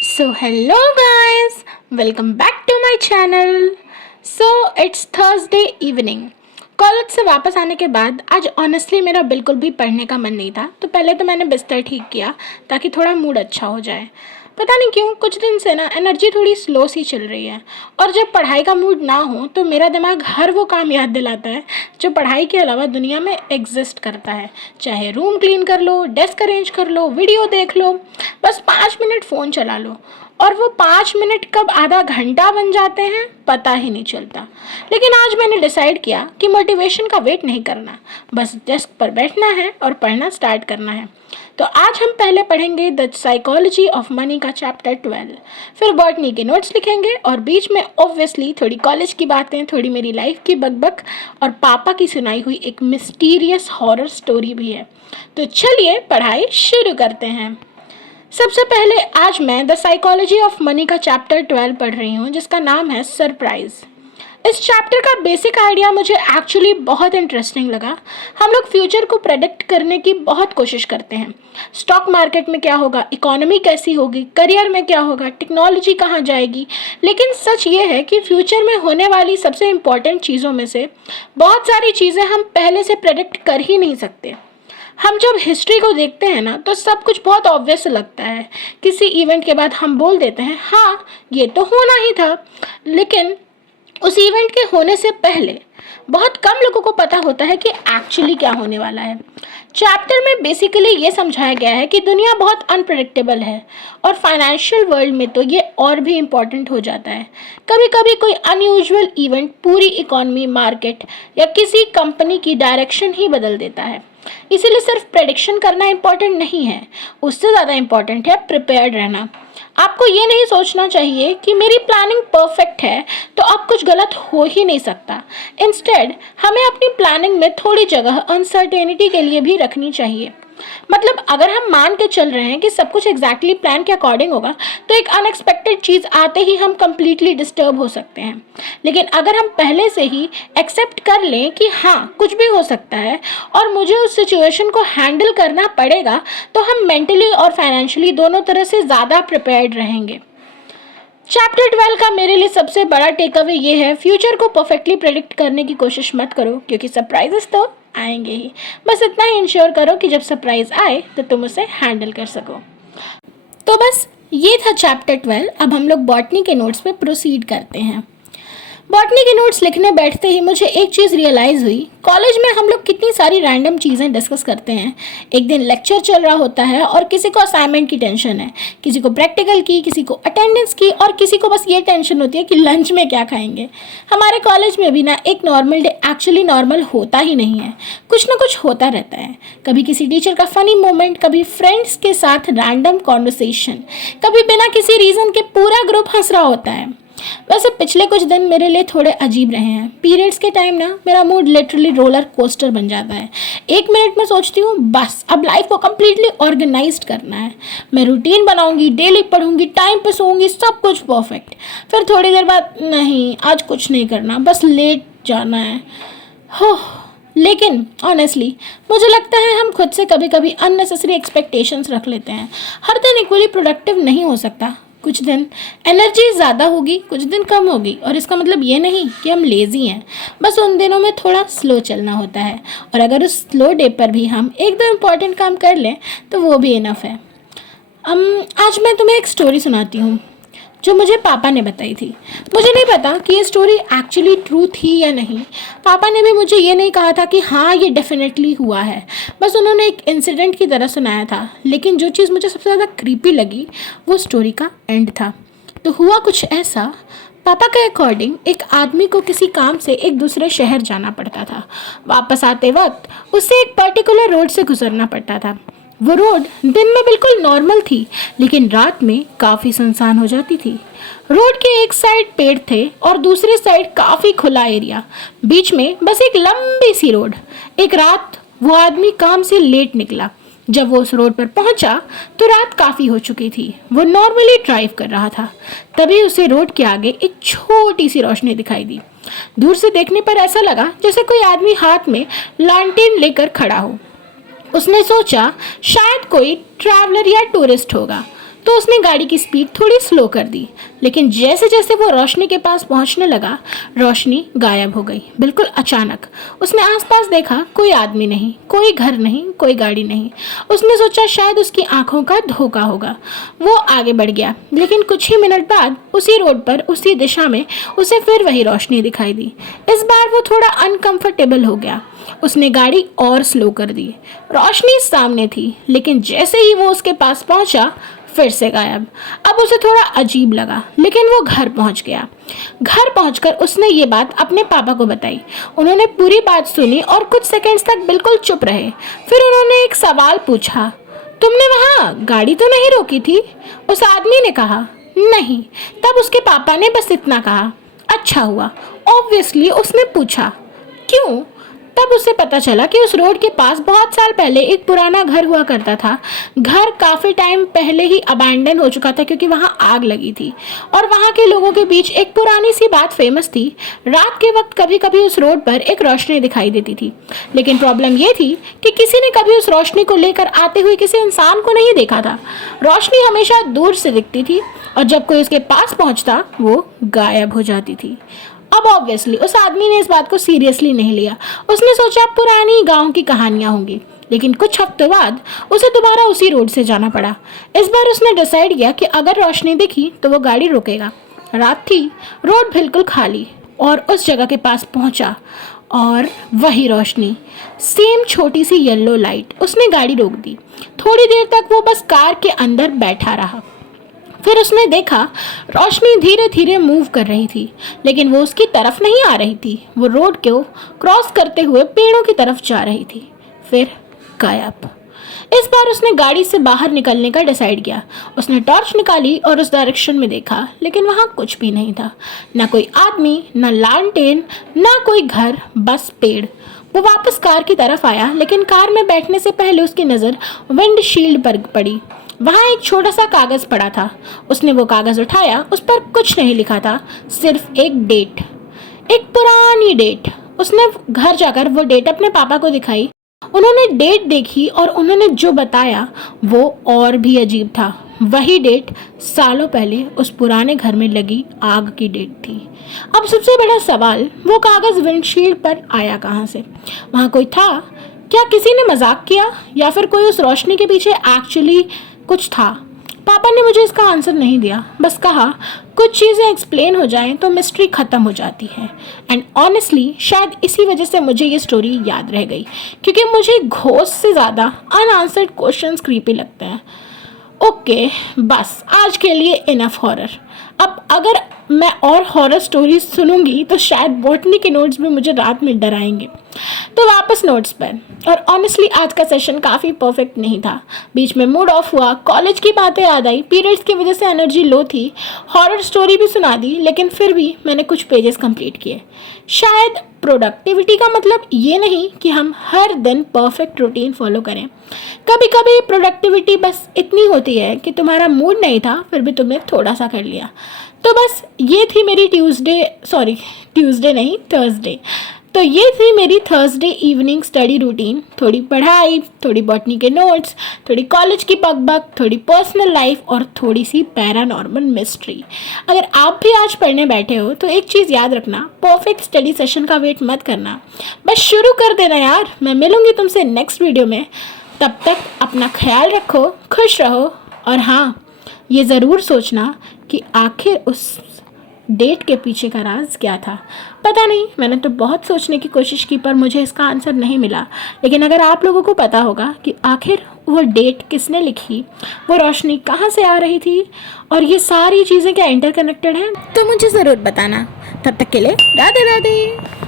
So, hello guys, welcome back to my channel. So, it's Thursday evening. College से वापस आने के बाद आज ऑनेस्टली मेरा बिल्कुल भी पढ़ने का मन नहीं था, तो पहले तो मैंने बिस्तर ठीक किया ताकि थोड़ा मूड अच्छा हो जाए। पता नहीं क्यों कुछ दिन से ना एनर्जी थोड़ी स्लो सी चल रही है, और जब पढ़ाई का मूड ना हो तो मेरा दिमाग हर वो काम याद दिलाता है जो पढ़ाई के अलावा दुनिया में एग्जिस्ट करता है। चाहे रूम क्लीन कर लो, डेस्क अरेंज कर लो, वीडियो देख लो, बस 5 मिनट फ़ोन चला लो, और वो 5 मिनट कब आधा घंटा बन जाते हैं पता ही नहीं चलता। लेकिन आज मैंने डिसाइड किया कि मोटिवेशन का वेट नहीं करना, बस डेस्क पर बैठना है और पढ़ना स्टार्ट करना है। तो आज हम पहले पढ़ेंगे द साइकोलॉजी ऑफ मनी का चैप्टर 12, फिर बॉटनी के नोट्स लिखेंगे, और बीच में ऑब्वियसली थोड़ी कॉलेज की बातें, थोड़ी मेरी लाइफ की बकबक, और पापा की सुनाई हुई एक मिस्टीरियस हॉरर स्टोरी भी है। तो चलिए पढ़ाई शुरू करते हैं। सबसे पहले आज मैं द साइकोलॉजी ऑफ मनी का चैप्टर 12 पढ़ रही हूँ, जिसका नाम है सरप्राइज। इस चैप्टर का बेसिक आइडिया मुझे एक्चुअली बहुत इंटरेस्टिंग लगा। हम लोग फ्यूचर को प्रेडिक्ट करने की बहुत कोशिश करते हैं। स्टॉक मार्केट में क्या होगा, इकोनॉमी कैसी होगी, करियर में क्या होगा, टेक्नोलॉजी कहाँ जाएगी। लेकिन सच ये है कि फ्यूचर में होने वाली सबसे इम्पॉर्टेंट चीज़ों में से बहुत सारी चीज़ें हम पहले से प्रेडिक्ट कर ही नहीं सकते। हम जब हिस्ट्री को देखते हैं ना, तो सब कुछ बहुत ऑब्वियस लगता है। किसी इवेंट के बाद हम बोल देते हैं हाँ ये तो होना ही था, लेकिन उस इवेंट के होने से पहले बहुत कम लोगों को पता होता है कि एक्चुअली क्या होने वाला है। चैप्टर में बेसिकली ये समझाया गया है कि दुनिया बहुत अनप्रेडिक्टेबल है, और फाइनेंशियल वर्ल्ड में तो ये और भी इम्पॉर्टेंट हो जाता है। कभी कभी कोई अनयूजुअल इवेंट पूरी इकोनॉमी, मार्केट या किसी कंपनी की डायरेक्शन ही बदल देता है। इसीलिए सिर्फ प्रेडिक्शन करना इम्पॉर्टेंट नहीं है, उससे ज़्यादा इम्पॉर्टेंट है प्रिपेयर्ड रहना। आपको ये नहीं सोचना चाहिए कि मेरी प्लानिंग परफेक्ट है तो अब कुछ गलत हो ही नहीं सकता। इंस्टेड हमें अपनी प्लानिंग में थोड़ी जगह अनसर्टेनिटी के लिए भी रखनी चाहिए। मतलब अगर हम मान के चल रहे हैं कि सब कुछ एग्जैक्टली प्लान के अकॉर्डिंग होगा, तो एक अनएक्सपेक्टेड चीज़ आते ही हम कंप्लीटली डिस्टर्ब हो सकते हैं। लेकिन अगर हम पहले से ही एक्सेप्ट कर लें कि हाँ कुछ भी हो सकता है और मुझे उस सिचुएशन को हैंडल करना पड़ेगा, तो हम मेंटली और फाइनेंशियली दोनों तरह से ज़्यादा प्रिपेयर्ड रहेंगे। चैप्टर 12 का मेरे लिए सबसे बड़ा टेक अवे ये है, फ्यूचर को परफेक्टली प्रेडिक्ट करने की कोशिश मत करो, क्योंकि सरप्राइजेस तो आएंगे ही। बस इतना ही इंश्योर करो कि जब सरप्राइज आए तो तुम उसे हैंडल कर सको। तो बस ये था चैप्टर 12। अब हम लोग बॉटनी के नोट्स पे प्रोसीड करते हैं। बॉटनी के नोट्स लिखने बैठते ही मुझे एक चीज़ रियलाइज़ हुई। कॉलेज में हम लोग कितनी सारी रैंडम चीज़ें डिस्कस करते हैं। एक दिन लेक्चर चल रहा होता है और किसी को असाइनमेंट की टेंशन है, किसी को प्रैक्टिकल की, किसी को अटेंडेंस की, और किसी को बस ये टेंशन होती है कि लंच में क्या खाएंगे। हमारे कॉलेज में भी ना एक नॉर्मल डे एक्चुअली नॉर्मल होता ही नहीं है, कुछ ना कुछ होता रहता है। कभी किसी टीचर का फ़नी मोमेंट, कभी फ्रेंड्स के साथ रैंडम कॉन्वर्सेशन, कभी बिना किसी रीज़न के पूरा ग्रुप हंस रहा होता है। वैसे पिछले कुछ दिन मेरे लिए थोड़े अजीब रहे हैं। पीरियड्स के टाइम ना मेरा मूड लिटरली रोलर कोस्टर बन जाता है। 1 मिनट में सोचती हूँ बस अब लाइफ को कम्प्लीटली ऑर्गेनाइज्ड करना है, मैं रूटीन बनाऊंगी, डेली पढ़ूंगी, टाइम पे सोऊंगी, सब कुछ परफेक्ट। फिर थोड़ी देर बाद नहीं, आज कुछ नहीं करना, बस लेट जाना है। हो लेकिन ऑनेस्टली मुझे लगता है हम खुद से कभी कभी अननेसेसरी एक्सपेक्टेशंस रख लेते हैं। हर दिन इक्वली प्रोडक्टिव नहीं हो सकता। कुछ दिन एनर्जी ज़्यादा होगी, कुछ दिन कम होगी, और इसका मतलब ये नहीं कि हम लेज़ी हैं। बस उन दिनों में थोड़ा स्लो चलना होता है, और अगर उस स्लो डे पर भी हम एक दो इम्पॉर्टेंट काम कर लें तो वो भी इनफ है। आज मैं तुम्हें एक स्टोरी सुनाती हूँ जो मुझे पापा ने बताई थी। मुझे नहीं पता कि ये स्टोरी एक्चुअली ट्रू थी या नहीं। पापा ने भी मुझे ये नहीं कहा था कि हाँ ये डेफिनेटली हुआ है, बस उन्होंने एक इंसिडेंट की तरह सुनाया था। लेकिन जो चीज़ मुझे सबसे ज़्यादा क्रीपी लगी वो स्टोरी का एंड था। तो हुआ कुछ ऐसा, पापा के अकॉर्डिंग एक आदमी को किसी काम से एक दूसरे शहर जाना पड़ता था। वापस आते वक्त उसे एक पर्टिकुलर रोड से गुजरना पड़ता था। वो रोड दिन में बिल्कुल नॉर्मल थी, लेकिन रात में काफ़ी सुनसान हो जाती थी। रोड के एक साइड पेड़ थे और दूसरे साइड काफ़ी खुला एरिया, बीच में बस एक लंबी सी रोड। एक रात वो आदमी काम से लेट निकला। जब वो उस रोड पर पहुंचा तो रात काफ़ी हो चुकी थी। वो नॉर्मली ड्राइव कर रहा था, तभी उसे रोड के आगे एक छोटी सी रोशनी दिखाई दी। दूर से देखने पर ऐसा लगा जैसे कोई आदमी हाथ में लैंटर्न लेकर खड़ा हो। उसने सोचा शायद कोई ट्रैवलर या टूरिस्ट होगा। तो उसने गाड़ी की स्पीड थोड़ी स्लो कर दी। लेकिन जैसे जैसे वो रोशनी के पास पहुंचने लगा, रोशनी गायब हो गई बिल्कुल अचानक। उसने आसपास देखा, कोई आदमी नहीं, कोई घर नहीं, कोई गाड़ी नहीं। उसने सोचा शायद उसकी आंखों का धोखा होगा। वो आगे बढ़ गया, लेकिन कुछ ही मिनट बाद उसी रोड पर उसी दिशा में उसे फिर वही रोशनी दिखाई दी। इस बार वो थोड़ा अनकंफर्टेबल हो गया। उसने गाड़ी और स्लो कर दी। रोशनी सामने थी, लेकिन जैसे ही वो उसके पास पहुंचा, फिर से गायब। अब उसे थोड़ा अजीब लगा, लेकिन वो घर पहुंच गया। घर पहुंचकर उसने ये बात अपने पापा को बताई। उन्होंने पूरी बात सुनी और कुछ सेकंड्स तक बिल्कुल चुप रहे। फिर उन्होंने एक सवाल पूछा, तुमने वहाँ गाड़ी तो नहीं रोकी थी? उस आदमी ने कहा, नहीं। तब उसके पापा ने बस इतना कहा, अच्छा हुआ। ऑब्वियसली उसने पूछा, क्यों? तब उसे पता चला कि उस रोड के पास बहुत साल पहले एक पुराना घर हुआ करता था। घर काफ़ी टाइम पहले ही अबैंडन हो चुका था क्योंकि वहाँ आग लगी थी। और वहाँ के लोगों के बीच एक पुरानी सी बात फेमस थी, रात के वक्त कभी कभी उस रोड पर एक रोशनी दिखाई देती थी। लेकिन प्रॉब्लम ये थी कि किसी ने कभी उस रोशनी को लेकर आते हुए किसी इंसान को नहीं देखा था। रोशनी हमेशा दूर से दिखती थी और जब कोई उसके पास पहुँचता वो गायब हो जाती थी। अब ऑब्वियसली उस आदमी ने इस बात को सीरियसली नहीं लिया। उसने सोचा पुरानी गांव की कहानियां होंगी। लेकिन कुछ हफ्तों बाद उसे दोबारा उसी रोड से जाना पड़ा। इस बार उसने डिसाइड किया कि अगर रोशनी दिखी तो वो गाड़ी रोकेगा। रात थी, रोड बिल्कुल खाली, और उस जगह के पास पहुंचा और वही रोशनी, सेम छोटी सी येलो लाइट। उसने गाड़ी रोक दी। थोड़ी देर तक वो बस कार के अंदर बैठा रहा। फिर उसने देखा रोशनी धीरे धीरे मूव कर रही थी, लेकिन वो उसकी तरफ नहीं आ रही थी। वो रोड को क्रॉस करते हुए पेड़ों की तरफ जा रही थी, फिर गायब। इस बार उसने गाड़ी से बाहर निकलने का डिसाइड किया। उसने टॉर्च निकाली और उस डायरेक्शन में देखा, लेकिन वहाँ कुछ भी नहीं था। ना कोई आदमी, ना लैंटर्न, ना कोई घर, बस पेड़। वो वापस कार की तरफ आया, लेकिन कार में बैठने से पहले उसकी नज़र विंडशील्ड पर पड़ी। वहाँ एक छोटा सा कागज़ पड़ा था। उसने वो कागज़ उठाया। उस पर कुछ नहीं लिखा था, सिर्फ एक डेट, एक पुरानी डेट। उसने घर जाकर वो डेट अपने पापा को दिखाई। उन्होंने डेट देखी और उन्होंने जो बताया वो और भी अजीब था। वही डेट सालों पहले उस पुराने घर में लगी आग की डेट थी। अब सबसे बड़ा सवाल, वो कागज़ विंडशील्ड पर आया कहाँ से? वहाँ कोई था? क्या किसी ने मजाक किया, या फिर कोई उस रोशनी के पीछे एक्चुअली कुछ था? पापा ने मुझे इसका आंसर नहीं दिया, बस कहा कुछ चीज़ें एक्सप्लेन हो जाएं तो मिस्ट्री ख़त्म हो जाती है। एंड ऑनेस्टली शायद इसी वजह से मुझे ये स्टोरी याद रह गई, क्योंकि मुझे घोस्ट से ज़्यादा अनआंसर्ड क्वेश्चंस क्रीपी लगते हैं। ओके, बस आज के लिए इनफ हॉरर। अब अगर मैं और हॉरर स्टोरीज सुनूंगी तो शायद बॉटनी के नोट्स भी मुझे रात में डराएंगे। तो वापस नोट्स पर। और ऑनेस्टली आज का सेशन काफ़ी परफेक्ट नहीं था। बीच में मूड ऑफ हुआ, कॉलेज की बातें याद आई, पीरियड्स की वजह से एनर्जी लो थी, हॉरर स्टोरी भी सुना दी, लेकिन फिर भी मैंने कुछ पेजेस कंप्लीट किए। शायद प्रोडक्टिविटी का मतलब ये नहीं कि हम हर दिन परफेक्ट रूटीन फॉलो करें। कभी कभी प्रोडक्टिविटी बस इतनी होती है कि तुम्हारा मूड नहीं था, फिर भी तुमने थोड़ा सा कर लिया। तो बस ये थी मेरी थर्सडे। तो ये थी मेरी थर्सडे इवनिंग स्टडी रूटीन। थोड़ी पढ़ाई, थोड़ी बॉटनी के नोट्स, थोड़ी कॉलेज की बकबक, थोड़ी पर्सनल लाइफ और थोड़ी सी पैरानॉर्मल मिस्ट्री। अगर आप भी आज पढ़ने बैठे हो तो एक चीज़ याद रखना, परफेक्ट स्टडी सेशन का वेट मत करना, बस शुरू कर देना यार। मैं मिलूंगी तुमसे नेक्स्ट वीडियो में। तब तक अपना ख्याल रखो, खुश रहो, और हाँ, ये ज़रूर सोचना कि आखिर उस डेट के पीछे का राज क्या था। पता नहीं, मैंने तो बहुत सोचने की कोशिश की पर मुझे इसका आंसर नहीं मिला। लेकिन अगर आप लोगों को पता होगा कि आखिर वो डेट किसने लिखी, वो रोशनी कहाँ से आ रही थी, और ये सारी चीज़ें क्या इंटरकनेक्टेड हैं, तो मुझे ज़रूर बताना। तब तक के लिए राधे राधे।